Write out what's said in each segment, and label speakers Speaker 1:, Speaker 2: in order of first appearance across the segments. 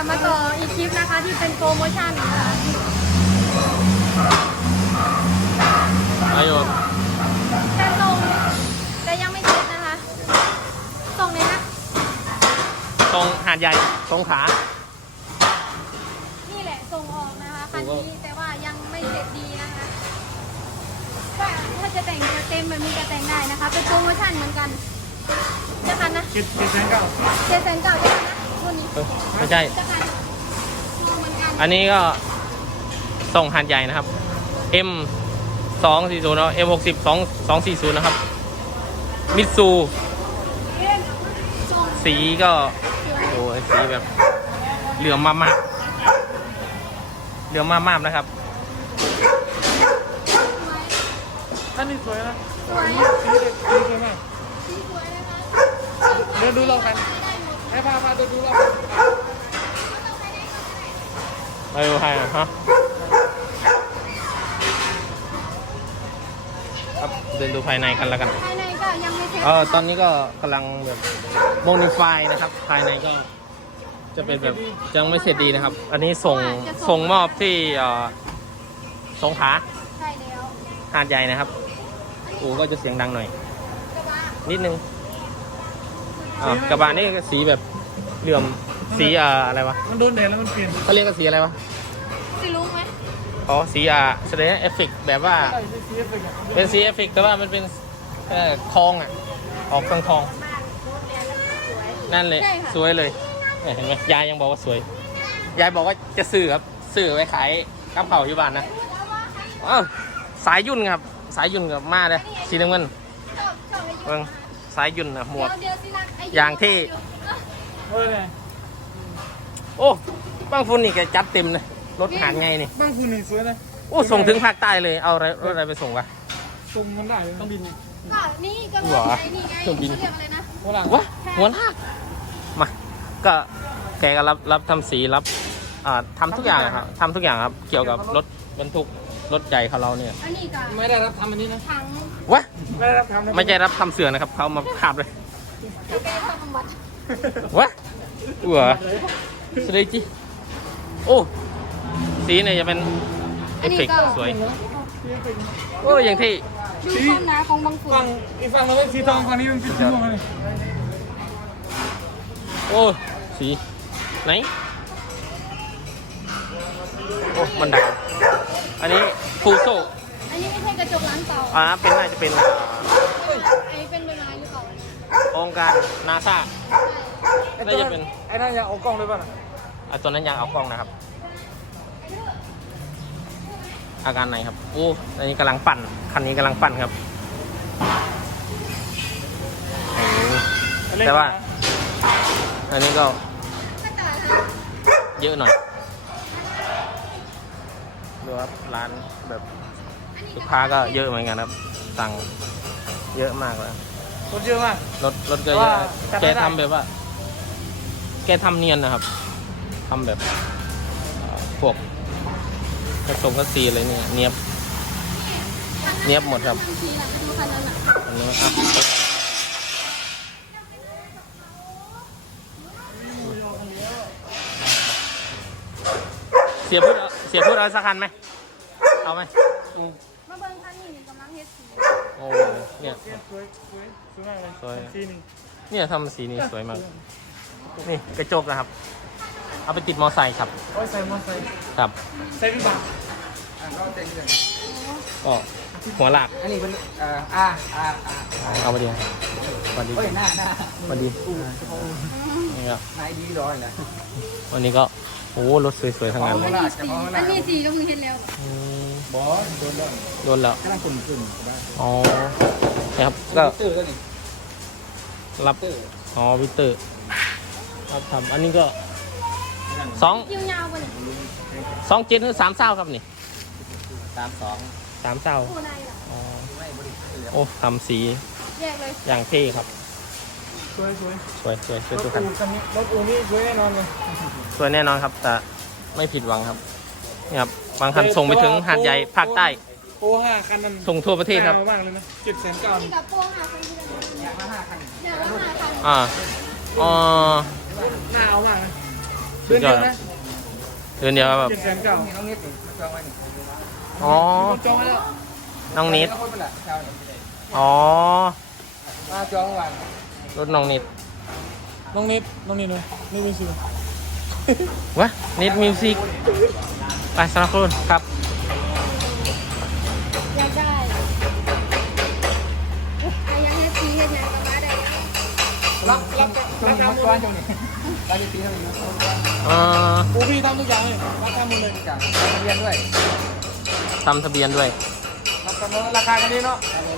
Speaker 1: มาต่ออีกคลิปนะคะที่เป็นโปรโมชั่นนะคะ
Speaker 2: อายุ
Speaker 1: แต่ส่งแต่ยังไม่เสร็จนะคะส่งเลยนะ
Speaker 2: ตรงหาดใหญ่สงขลา
Speaker 1: นี่แหละส่งออกนะคะคันนี้แต่ว่ายังไม่เสร็จดีนะคะถ้าจะแต่งเต็มแบบนี้จะแต่งได้นะคะเป็นโปรโมชั่นเหมือนกันจะคันนะ7,900จะคันนะรุ่นนี้
Speaker 2: ไม่ใช่อันนี้ก็ส่งหาดใหญ่นะครับ M 240เนาะ M 60 240นะครับมิตซูสีก็โอ้สีแบบเหลืองมากๆเหลืองมากๆนะครับ
Speaker 3: ท่านนี่สวยนะ
Speaker 1: สวย
Speaker 3: สีสวยมาก
Speaker 1: สีสวยนะคะ
Speaker 3: เดินดูเรากันให้พาเดินดูเรา
Speaker 2: ไปดูให้ฮะครับเดินดูภายในกันแล้วกัน
Speaker 1: ภายในก็ยังไม่เสร็จ
Speaker 2: ตอนนี้ก็กำลังแบบโมดิฟายนะครับภายในก็จะเป็นแบบยังไม่เสร็จดีนะครับอันนี้ส่งมอบที่สงขลา
Speaker 1: ใช่แล้ว
Speaker 2: หาดใหญ่นะครับโอ้ก็จะเสียงดังหน่อยนิดนึงกระบะนี่สีแบบเหลื่อมสีอะไรวะ
Speaker 3: มันโดนแดดแล้วมันเปลี่ยน
Speaker 2: เขาเรียกกันสีอะไรวะ
Speaker 1: สีลุ้งไหม
Speaker 2: อ๋อสีแสดงเอฟเฟกต์แบบว่าเป็นสีเอฟเฟกต์แต่ว่ามันเป็นทองออกทองนั่นเลยสวยเลยเห็นไหมยายยังบอกว่าสวยยายบอกว่าจะซื้อครับซื้อไว้ขายกับเผาอยู่บ้านนะสายยุ่นครับสายยุ่นกับมาเลยสีน้ำเงินสายยุ่นนะหมวกอย่างที่โอ้บางฝุ่นนี่แกจัดเต็มเลยรถหาดไงนี่
Speaker 3: บางฝุ่นนี่สวยนะ
Speaker 2: โอ้ส่งถึงภาคใต้เลยเอารถอะไรไปส่งวะ
Speaker 3: ส่งมันได้ต้องบิน
Speaker 1: ก็นี่ก็นี่ไงเขาเรียกอะไรนะ
Speaker 2: หัวลากมาก็แกก็รับทำสีรับทำทุกอย่างครับทำทุกอย่างครับเกี่ยวกับรถบรรทุกรถใหญ่ของเราเนี่ย
Speaker 3: ไม่ได้รับทำอันนี้นะ
Speaker 2: วะ
Speaker 3: ไม่ได้รับทำ
Speaker 2: ไม่ใช่รับทำเสือนะครับเขามาขับเลยวะหัวสวยจีโอ้สีเนี่ยจะเป็นเอฟเฟกต์สวยโอ้อย่างที่
Speaker 1: ดูความหนาของบางฝุ่น
Speaker 3: อีกฝั่งเราเป็นสีทองฝั่งนี้เป็นสีม่วงเลย
Speaker 2: โอ้สีไหนโอ้บันไดอันนี้ฟูโซ
Speaker 1: อันนี้ไม่ใช่กระจกร้านเก่า
Speaker 2: เป็นน่าจะเป็น
Speaker 1: ไอ้เป็นใบไม้หรือเปล่า
Speaker 2: องค์การนาซาน่าจะเป็น
Speaker 3: ไอ้นั่นยังเอากล้องด้วยป่ะ
Speaker 2: ตัวนั้นยังเอากล้องนะครับอาการไหนครับโอ้อันนี้กำลังปั่นคันนี้กำลังปั่นครับแต่ว่าอันนี้ก็เยอะหน่อยดูครับร้านแบบลูกค้าก็เยอะเหมือนกันครับสั่งเยอะมากเลย
Speaker 3: รถเยอะมาก
Speaker 2: รถก็เยอะแกทำแบบว่าแกทำเนียนนะครับทำแบบพวกกระสงกระสีอะไรเนี่ยเนียบหมดครับอันนี้เสียพูดเอาสักคันไหมเอาไหม
Speaker 1: มาเบิ้งคันนี้กำลังเฮ็ดสี
Speaker 2: โอ้เนี่ย
Speaker 3: สวยมากเลย
Speaker 2: สวย
Speaker 3: สีนี้
Speaker 2: เนี่ยทำสีนี้สวยมากนี่กระจกนะครับเอาไปติดมอไซค์ครับ
Speaker 3: ใส่มอไซค์
Speaker 2: ครับ
Speaker 3: ใส่พี่บัง
Speaker 2: ก็หัวหลัก
Speaker 3: อันนี้เป็น
Speaker 2: เอาไปดีวันดีวันดีนี่ครับ
Speaker 3: นายดีร้อยนะ
Speaker 2: วันนี้ก็โอ้รถสวยๆทั้งนั้น
Speaker 1: อันนี้สีก็มึงเห็นแล้ว
Speaker 3: บอส
Speaker 2: โดนแล้ว
Speaker 3: กำลังขึ้น
Speaker 2: อ๋อนะครับก็รับวิเตอร์รับทำอันนี้ก็2.7 หรือ3 เศร้าครับนี่3 เศร้าโอ้ทำสีอย่างเท่ครับ
Speaker 3: สวย
Speaker 2: ทุกคัน
Speaker 3: รถอู่นี่สวยแน่นอนเลย
Speaker 2: สวยแน่นอนครับแต่ไม่ผิดหวังครับนี่ครับบางคันส่งไปถึงหาดใหญ่ภาคใต้
Speaker 3: โอ้5 คันนั้น
Speaker 2: ส่งทั่วประเทศครับ
Speaker 3: มากเลยนะ7,900
Speaker 1: กับโป้5 คันอย่างละ5 คัน
Speaker 3: น่าเอามากนะ
Speaker 2: สี
Speaker 3: เดือนเดียวนะ
Speaker 2: เดือนเดียวครับ
Speaker 3: 700,000
Speaker 4: น้องนิดนี่จองไว้นี่
Speaker 2: อ๋อ
Speaker 3: จองไว้แล้ว
Speaker 2: น้องนิด
Speaker 4: แล้วคนเป็นหลักเช้านี่
Speaker 2: อ๋อ
Speaker 4: มาจองวัน
Speaker 2: รถน้องนิด
Speaker 3: น้องนิดเลยนี่เป็นชื่อ
Speaker 2: วะนิดมิวสิกไปสำหรับคุณครับ
Speaker 1: อยากได้ยังให้ปีเห็นยังกับมาได้
Speaker 4: รับทำก้อนจงนี่เราจะตีเท่าไหร่นะ
Speaker 3: ปูพี่ทำทุกอย่างเลยรับทำหมดเลย
Speaker 4: จากเรียนด้วย
Speaker 2: ทำทะเบียนด้วย
Speaker 3: รับทำราคากันดีเนาะ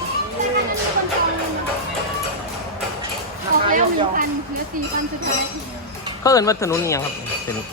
Speaker 1: ออกแล้ว1,000เหลือ4,000สุดท้าย
Speaker 2: เขาเอินว่าถนนอิหยังครับเส้นนี้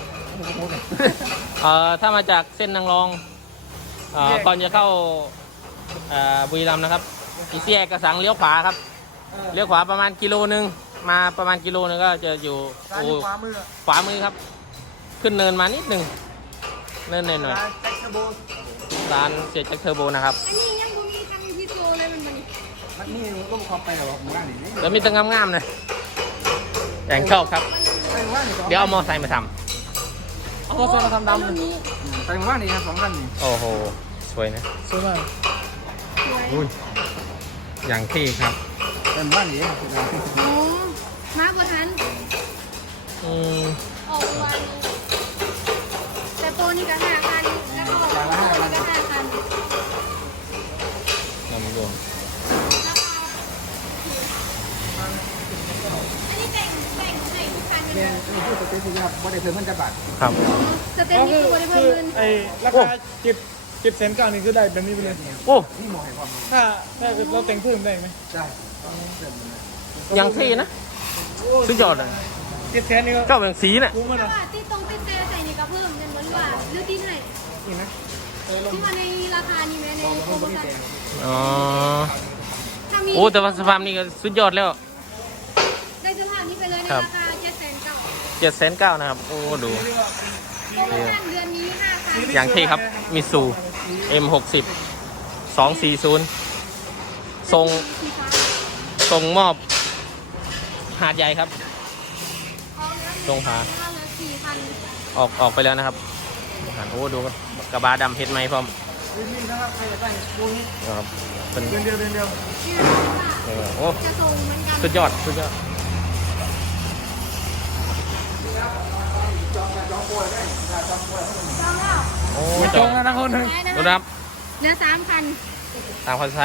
Speaker 2: ถ้ามาจากเส้นนางรองก่อนจะเข้าบุรีรัมย์นะครับอีเซียกระสังเลี้ยวขวาครับเลี้ยวขวาประมาณกิโลนึงมาประมาณกิโลนึงก็จะอยู่
Speaker 4: ซ้ายขวามือ
Speaker 2: ขวามือครับ ขึ้นเนินมานิดหนึ่งเนินหน่อย
Speaker 4: แจ็คเทอร์โบ
Speaker 2: ๆร้านเสียแจ็คเทอร์โบนะครับ
Speaker 1: อันนี้ยังบ่มีทางที่โตเลยมันนี่
Speaker 4: มันนี่ก็ความไปกับหมู่บ้านนี่
Speaker 2: แล้วมีตั้งงามๆเลยอย่างชอบครับ
Speaker 4: ไปหมู่บ้านนี่
Speaker 2: เดี๋ยวเอามอไซค์มาท
Speaker 3: เอาโซนทำดำ
Speaker 1: รุ่นนี้
Speaker 4: ไปหมู่บ้านนี่ครับ2 คันนี่
Speaker 2: ำโอ้โหสวยนะ
Speaker 3: สวยมาก
Speaker 1: สวย
Speaker 2: อุ้ยอย่างที่ครับ
Speaker 4: ไปหมู่บ้านนี่
Speaker 1: โอ้มาบ่ทัน
Speaker 2: อืม
Speaker 1: ออกวันแต่โปรนี่ก็5,000แล้วก็โปรนี่ก็5,000
Speaker 2: นำรวม
Speaker 1: อันนี้แต่งให้ทุกคัน
Speaker 4: เรี
Speaker 1: เลย ย
Speaker 4: นนี่คือสเตชันครับบ่ได้เพิ่มมันจะบาท
Speaker 2: ครับ
Speaker 1: สเต็ปนี้คือบ่ได้เพิ่มเงิน
Speaker 3: ไอ้ราคา700,000นี่คือได้แบบนี้ไปเลย
Speaker 2: โอ้
Speaker 4: นี่หมอให้ความ
Speaker 3: ถ้าเราแต่งเพิ่มได้ไหม
Speaker 4: ได้
Speaker 2: ยังที่นะสุดยอดเลย
Speaker 3: 700,000นี่ก็
Speaker 2: เจ้าเป็นสีน่ะ
Speaker 3: คุ้มมาก
Speaker 1: แต่
Speaker 3: นะ
Speaker 1: ว่าที่ตรงที่เซลใส่นี่ก็เพิ่มเงินเหมือนว่าหรือที่ไหน
Speaker 3: นี่นะ
Speaker 1: ที่มาในราคานี้ไหมในโปรโมชั่น
Speaker 2: อ๋อ
Speaker 1: ถ้ามี
Speaker 2: โอ้แต่ว่าสภาพนี่ก็สุดยอดแล้ว
Speaker 1: ได้เสื้อผ้านี้ไปเลยใน
Speaker 2: ครับ
Speaker 1: ราคา
Speaker 2: 709,000
Speaker 1: 7,900
Speaker 2: นะครับโอ้ดู
Speaker 1: โปรโมชั่นเดือนนี้5,000
Speaker 2: อย่างที่ครับมิซู M60 240ส่ง
Speaker 1: สีฟ้า
Speaker 2: ส่งมอบหาดใหญ่ครับ ตรงหา
Speaker 1: เหลือ4,000
Speaker 2: ออกไปแล้วนะครับโอ้ดูครับกระบะดำเฮ็ดไหมพร้อม
Speaker 4: นี่นะครับใครจะได้ปูนี้
Speaker 2: นะครับเป็น
Speaker 4: เดือนเดียว
Speaker 1: ที่ราคา
Speaker 2: โอ้
Speaker 1: จะส่งเหมือนกัน
Speaker 2: สุดยอดสุดยอด
Speaker 4: จองป่วยได้จองป่วย
Speaker 1: จองแล้ว
Speaker 2: โอ้
Speaker 3: จ
Speaker 2: จ
Speaker 3: อ
Speaker 2: อง ง
Speaker 3: แล้วนะคนหนึ่ง
Speaker 1: ได้นะ
Speaker 2: ดู
Speaker 1: คะ
Speaker 2: นะครับ
Speaker 1: เหลือ3,000
Speaker 2: ตามคนใช้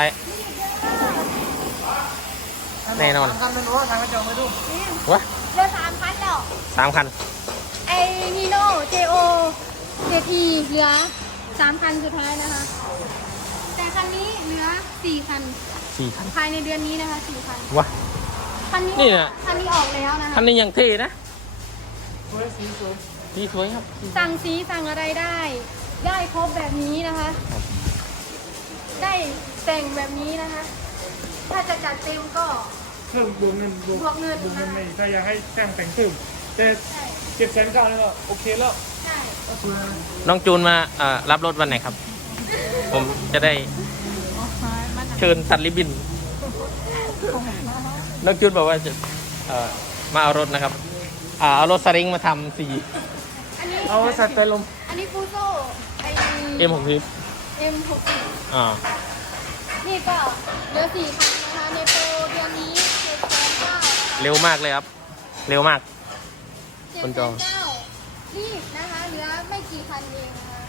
Speaker 2: แน่นอน
Speaker 4: ทำเป็นว่าทางกระจองไปดู
Speaker 2: วะ
Speaker 1: เหลือ3,000แล้ว
Speaker 2: 3 คัน
Speaker 1: ไอ้นีโน่ JO JT เหลือ3,000สุดท้ายนะคะ แต่คันนี้เหลือ4,000
Speaker 2: 4 คัน
Speaker 1: ภายในเดือนนี้นะคะ4,000
Speaker 2: วะ
Speaker 1: คันนี้
Speaker 2: นี่น่ะ
Speaker 1: คันนี้ออกแล้วนะคะ
Speaker 2: คันนี้ยังเท่นะ
Speaker 3: สวยสีสวย
Speaker 2: สีสวยครับ
Speaker 1: สั่งสีสั่งอะไรได้ ได้ครบแบบนี้นะคะ ได้แต่งแบบนี้นะคะ ถ้าจะจัดเต็มก็
Speaker 3: เพิ่มบวกเงิน
Speaker 1: บวกเงิน
Speaker 3: บวกเงิน
Speaker 1: นะคะ
Speaker 3: ในถ้าอยากให้แต่งเพิ่มแต่
Speaker 1: ใช่
Speaker 3: 700,000นี่ก็โอเคแล้ว
Speaker 1: ใช่
Speaker 2: น้องจูนมารับรถวันไหนครับ ผมจะได้เชิญตัดริบบิน น้องจูนบอกว่าจะมาเอารถนะครับเอารถสลิงมาทำสี
Speaker 1: อันนี้
Speaker 3: เอาใส่เตยลม
Speaker 1: อันนี้ฟูโซ่ไอ
Speaker 2: M60
Speaker 1: M60
Speaker 2: อ่า
Speaker 1: นี่ก็เหลือ4,000นะคะในโปรเดือนนี้7,900
Speaker 2: เร็วมากเลยครับ เร็วมาก คนจอง
Speaker 1: 7,900รีบนะคะ เหลือไม่กี่พันเองนะคะ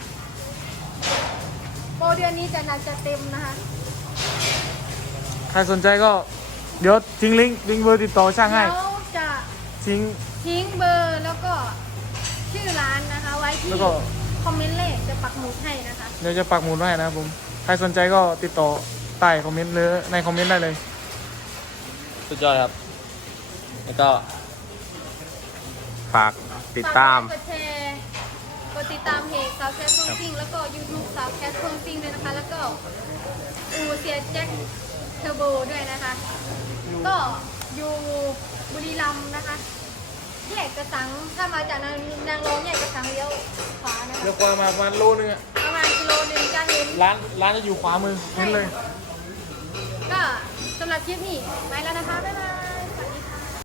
Speaker 1: โปรเดือนนี้จะนัดจะเต็มนะคะ
Speaker 3: ใครสนใจก็เดี๋ยวทิ้งลิงก์เบอร์ติดต่อช่างให้
Speaker 1: เดี๋ยวจะ
Speaker 3: ทิ้ง
Speaker 1: เบอร์แล้วก็ชื่อร้านนะคะ ไว้ที่
Speaker 3: แล้วก็
Speaker 1: คอมเมนต์เลขจะปักหมุดให้นะคะ
Speaker 3: เดี๋ยวจะปักหมุดไว้ให้นะครับผม ใครสนใจก็ติดต่อใต้คอมเมนต์หรือในคอมเมนต์ได้เลย
Speaker 2: สุดยอดครับ แล้วก็ ฝากติดตาม
Speaker 1: ฝกกดแชร์กดติดตามเพจสาวแคสเพิ่งซิ่งแล้วก็ YouTube สาวแคสเพิ่งซิ่งด้วยนะคะ แล้วก็อูเซียแจ็คเทอร์โบด้วยนะคะ ก็อยู่บุรีรัมย์นะคะแยกกระสังถ้ามาจากนางรองแยกกระสังเลี้ยวขวานะคะ
Speaker 3: เดี๋ยวกว่ามาประมาณโลนึงอะ
Speaker 1: ประมาณกิโลนึงจะเห็น
Speaker 3: ร้านจะอยู่ขวามือเห็นเลย
Speaker 1: ก็สำหรับคลิปนี้ไปแล้วนะคะ บ๊ายบาย